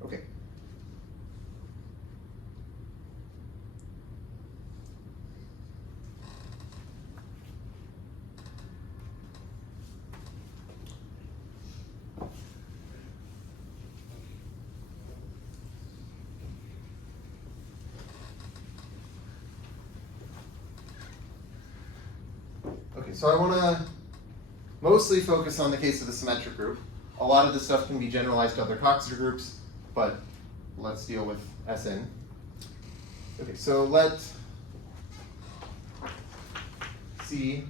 Okay. Okay, so I want to mostly focus on the case of the symmetric group. A lot of this stuff can be generalized to other Coxeter groups, but let's deal with Sn. Okay, so let C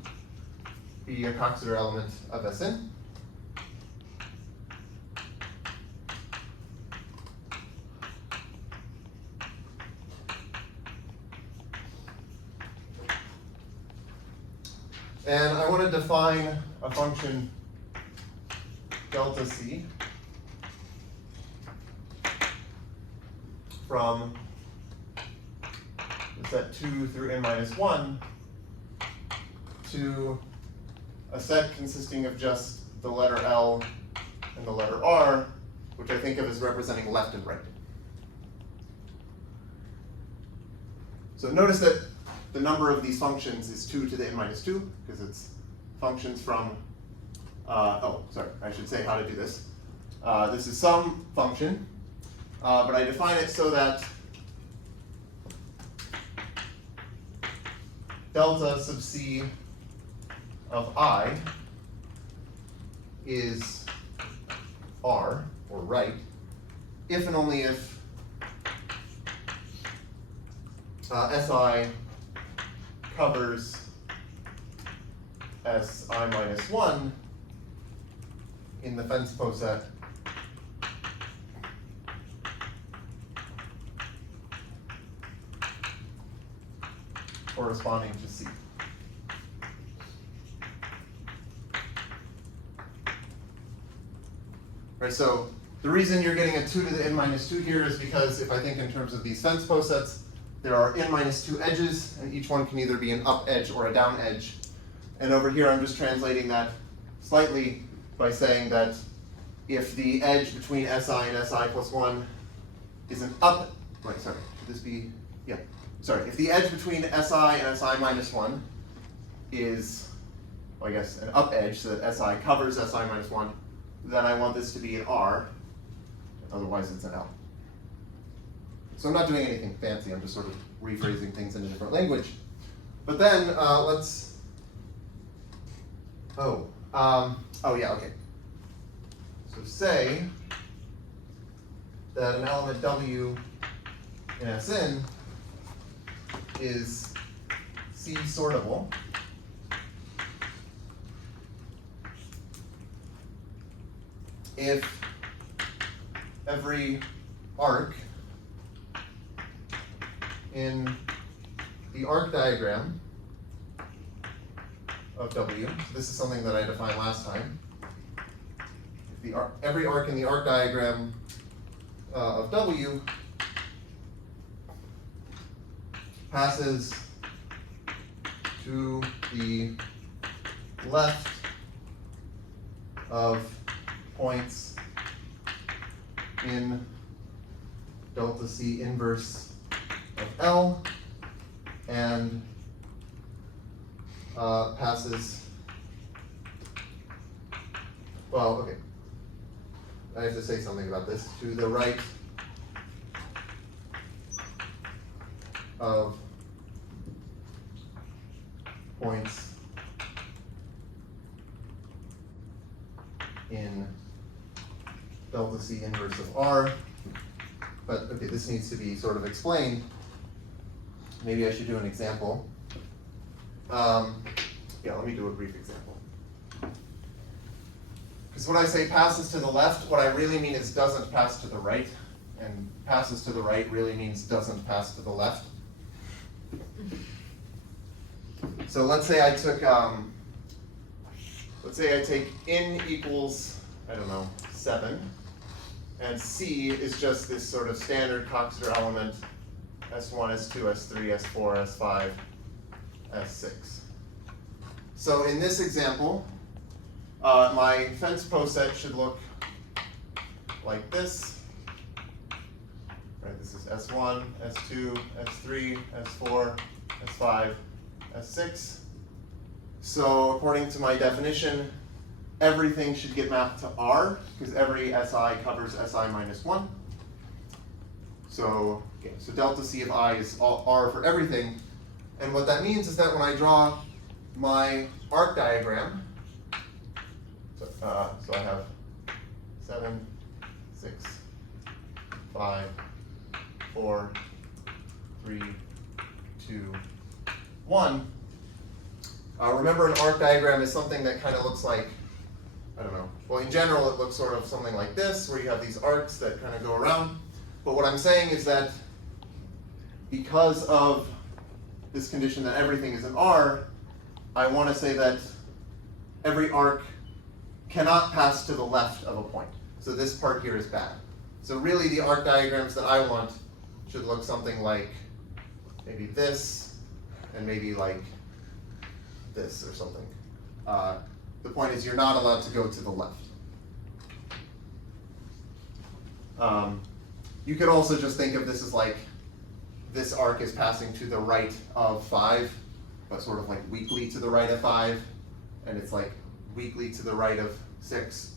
be a Coxeter element of Sn. And I want to define a function delta C from the set 2 through n minus 1 to a set consisting of just the letter L and the letter R, which I think of as representing left and right. So notice that the number of these functions is 2 to the n minus 2, because it's functions from, oh, sorry, I should say how to do this. This is some function, but I define it so that delta sub C of I is R, or right, if and only if Si covers Si minus 1 in the fence poset corresponding to C. Right, so the reason you're getting a 2 to the n minus 2 here is because if I think in terms of these fence posets, there are n minus 2 edges, and each one can either be an up edge or a down edge. And over here, I'm just translating that slightly by saying that if the edge between Si and Si plus 1 is an up, right, sorry, should this be, yeah, sorry, if the edge between Si and Si minus 1 is, well, I guess, an up edge, so that Si covers Si minus 1, then I want this to be an R, otherwise it's an L. So I'm not doing anything fancy, I'm just sort of rephrasing things in a different language. But then let's, oh yeah, okay. So say that an element W in Sn is C sortable if every arc in the arc diagram of W, so this is something that I defined last time. If every arc in the arc diagram of W passes to the left of points in delta C inverse of L and passes, well, okay, I have to say something about this, to the right of points in delta C inverse of R. But okay, this needs to be sort of explained. Maybe I should do an example. Yeah, let me do a brief example. Because when I say passes to the left, what I really mean is doesn't pass to the right. And passes to the right really means doesn't pass to the left. So let's say I took, let's say I take n equals, I don't know, 7. And C is just this sort of standard Coxeter element, S1, S2, S3, S4, S5, S6. So in this example, my fence poset should look like this. Right, this is S1, S2, S3, S4, S5, S6. So according to my definition, everything should get mapped to R, because every Si covers Si minus 1. So, okay, so delta C of I is all R for everything. And what that means is that when I draw my arc diagram, so I have 7, 6, 5, 4, 3, 2, 1. Remember, an arc diagram is something that kind of looks like, I don't know, well, in general, it looks sort of something like this, where you have these arcs that kind of go around. But what I'm saying is that because of this condition that everything is an R, I want to say that every arc cannot pass to the left of a point. So this part here is bad. So really the arc diagrams that I want should look something like maybe this, and maybe like this or something. The point is you're not allowed to go to the left. You could also just think of this as like this arc is passing to the right of 5, but sort of like weakly to the right of 5, and it's like weakly to the right of 6.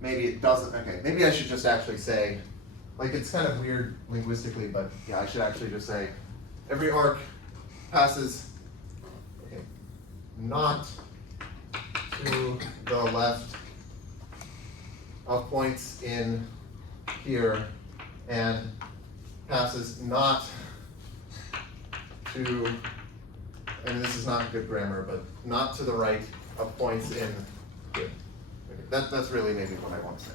Maybe it doesn't, okay, maybe I should just actually say, like it's kind of weird linguistically, but yeah, I should actually just say, every arc passes, okay, not to the left of points in here, and passes not to, and this is not good grammar, but not to the right of points in here. Okay, that's really maybe what I want to say.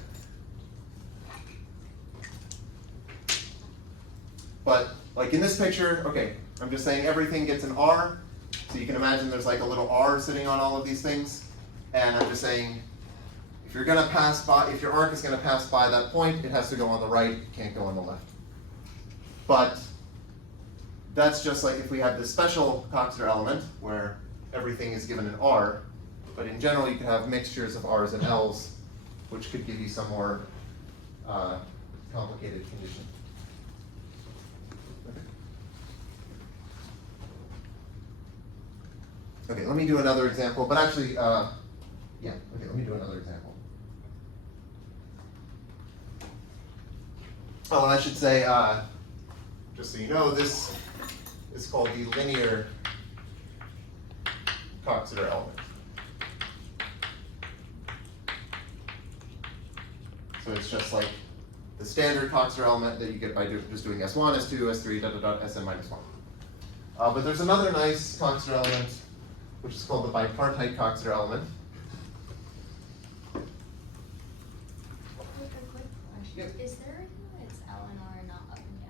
But like in this picture, okay, I'm just saying everything gets an R, so you can imagine there's like a little R sitting on all of these things, and I'm just saying if you're gonna pass by, if your arc is gonna pass by that point, it has to go on the right, it can't go on the left. But that's just like if we have this special Coxeter element where everything is given an R, but in general you can have mixtures of R's and L's, which could give you some more complicated condition. Okay, let me do another example, but actually, let me do another example. Oh, and I should say, just so you know, this is called the linear Coxeter element. So it's just like the standard Coxeter element that you get by just doing S1, S2, S3, Sn minus 1. But there's another nice Coxeter element, which is called the bipartite Coxeter element. A quick question. Yeah. Is there a reason why it's L and R and not up and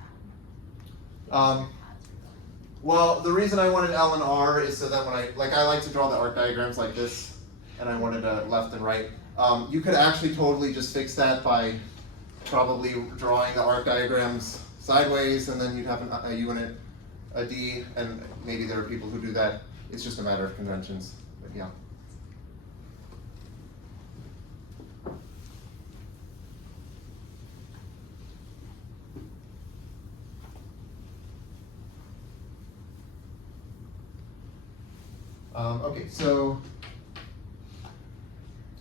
down? Um, Well, the reason I wanted L and R is so that when I like to draw the arc diagrams like this, and I wanted a left and right. You could actually totally just fix that by probably drawing the arc diagrams sideways, and then you'd have a unit, a D, and maybe there are people who do that. It's just a matter of conventions, but yeah. Okay, so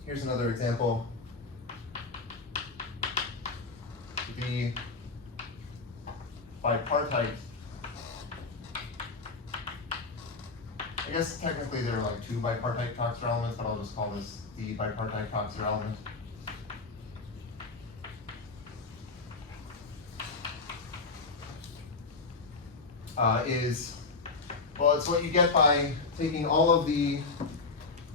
here's another example. The bipartite, I guess technically there are like two bipartite Coxeter elements, but I'll just call this the bipartite Coxeter element. It's what you get by taking all of the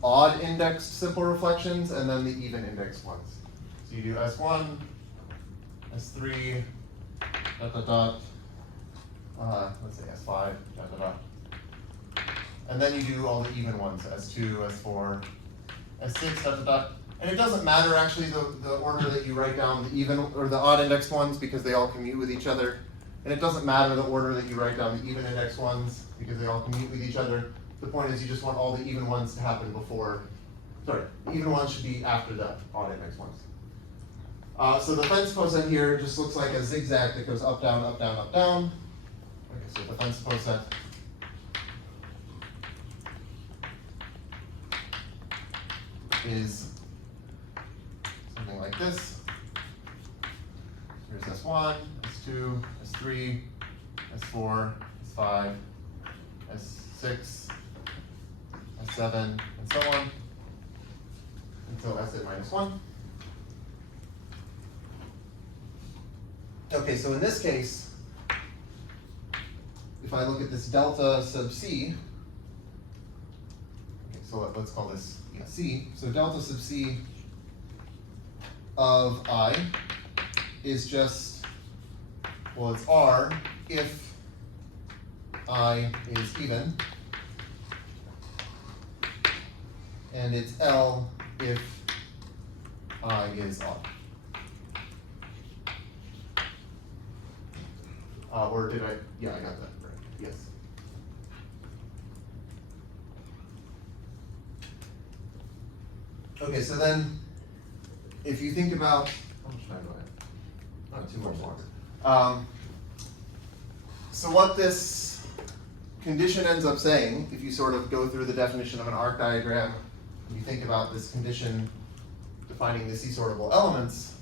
odd indexed simple reflections and then the even indexed ones. So you do S1, S3, let's say S5, and then you do all the even ones, S2, S4, S6, and it doesn't matter actually the order that you write down the even or the odd indexed ones because they all commute with each other. And it doesn't matter the order that you write down the even index ones because they all commute with each other. The point is you just want all the even ones to happen before, the even ones should be after the odd index ones. So the fence poset here just looks like a zigzag that goes up, down, up, down, up, down. Okay, so the fence poset is something like this. Here's S1, S2, S3, S4, S5, S6, S7, and so on, until Sn minus 1. Okay, so in this case, if I look at this delta sub c, okay, so let's call this c. So delta sub c of I is just, well, it's R if I is even, and it's L if I is odd. Or did I? Yeah, I got that right. Yes. Okay, so then, if you think about, how much time do I have? Not too much longer. So what this condition ends up saying, if you sort of go through the definition of an arc diagram, and you think about this condition defining the C-sortable elements,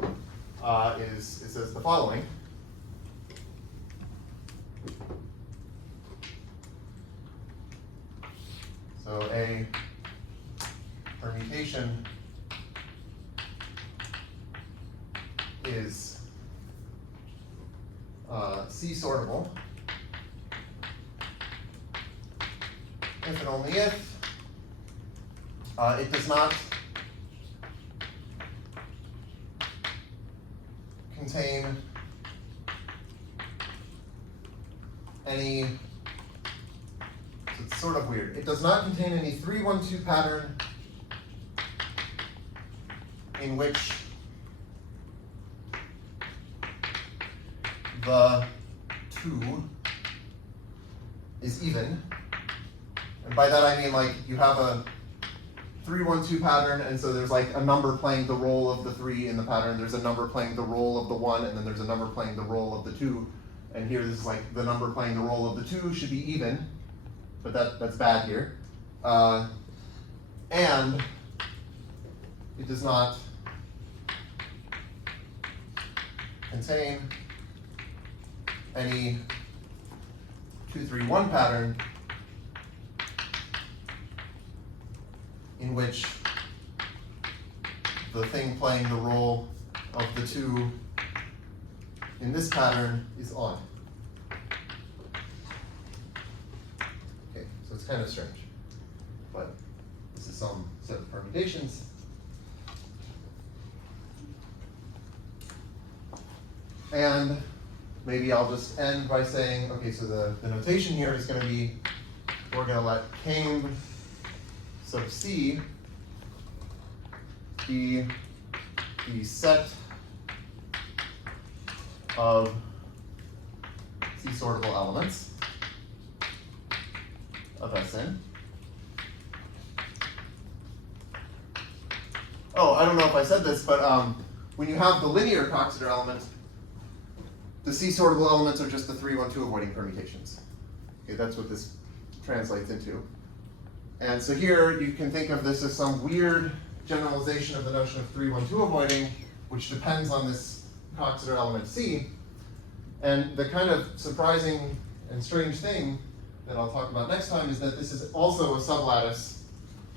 it says the following. So a permutation is C-sortable if and only if it does not contain any, so it's sort of weird. It does not contain any 3-1-2 pattern in which the 2 is even. And by that I mean like you have a 3-1-2 pattern, and so there's like a number playing the role of the 3 in the pattern, there's a number playing the role of the 1, and then there's a number playing the role of the 2. And here this is like the number playing the role of the 2 should be even, but that's bad here. And it does not contain any 2-3-1 pattern in which the thing playing the role of the 2 in this pattern is odd. Okay, so it's kind of strange, but this is some set of permutations. And maybe I'll just end by saying, okay, so the notation here is going to be, we're going to let Kame sub C be the set of C-sortable elements of Sn. Oh, I don't know if I said this, but when you have the linear Coxeter element, the C-sortable elements are just the 3-1-2 avoiding permutations. Okay, that's what this translates into. And so here you can think of this as some weird generalization of the notion of 3-1-2 avoiding, which depends on this Coxeter element C. And the kind of surprising and strange thing that I'll talk about next time is that this is also a sublattice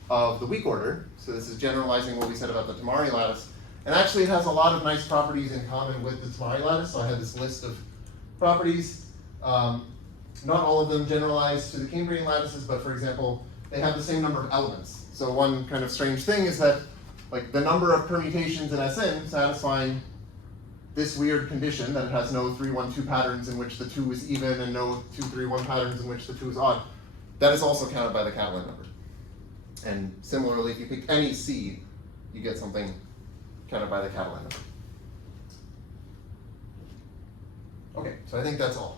of the weak order. So this is generalizing what we said about the Tamari lattice. And actually it has a lot of nice properties in common with the Tamari lattice. So I had this list of properties. Not all of them generalize to the Cambrian lattices, but for example, they have the same number of elements. So one kind of strange thing is that like the number of permutations in Sn satisfying this weird condition that it has no 3-1-2 patterns in which the 2 is even and no 2-3-1 patterns in which the 2 is odd, that is also counted by the Catalan number. And similarly, if you pick any C, you get something counted by the Catalan number. Okay, so I think that's all.